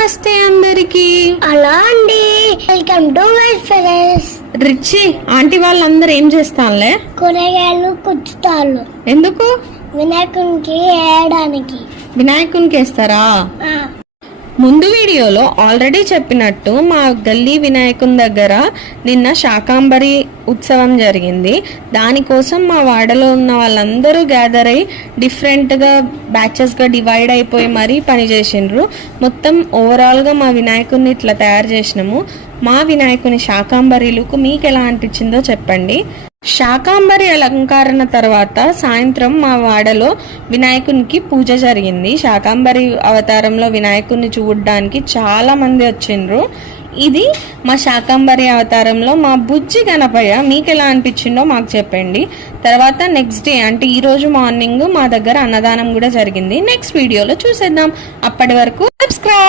నమస్తే అందరికి. హలో అండి, వెల్కమ్ టు మై ఫ్రెండ్స్. రిచి ఆంటీ వాళ్ళందరూ ఏం చేస్తానులే? కూరగాయలు కుచ్చుతాళ్ళు. ఎందుకు? వినాయకునికి వేయడానికి. వినాయకునికి వేస్తారా? ముందు వీడియోలో ఆల్రెడీ చెప్పినట్టు మా గల్లీ వినాయకుని దగ్గర నిన్న శాకాంబరి ఉత్సవం జరిగింది. దానికోసం మా వాడలో ఉన్న వాళ్ళందరూ గ్యాదర్ అయ్యి డిఫరెంట్గా బ్యాచెస్గా డివైడ్ అయిపోయి మరీ పనిచేసిండ్రు. మొత్తం ఓవరాల్గా మా వినాయకుడిని ఇట్లా తయారు చేసినాము. మా వినాయకుని శాకాంబరి లుక్ మీకు ఎలా అనిపించిందో చెప్పండి. శాకాంబరి అలంకరణ తర్వాత సాయంత్రం మా వాడలో వినాయకునికి పూజ జరిగింది. శాకాంబరి అవతారంలో వినాయకుడిని చూడడానికి చాలా మంది వచ్చిండ్రు. ఇది మా శాకాంబరి అవతారంలో మా బుజ్జి గణపయ్య. మీకు ఎలా అనిపించిందో మాకు చెప్పండి. తర్వాత నెక్స్ట్ డే అంటే ఈరోజు మార్నింగ్ మా దగ్గర అన్నదానం కూడా జరిగింది. నెక్స్ట్ వీడియోలో చూసేద్దాం. అప్పటి వరకు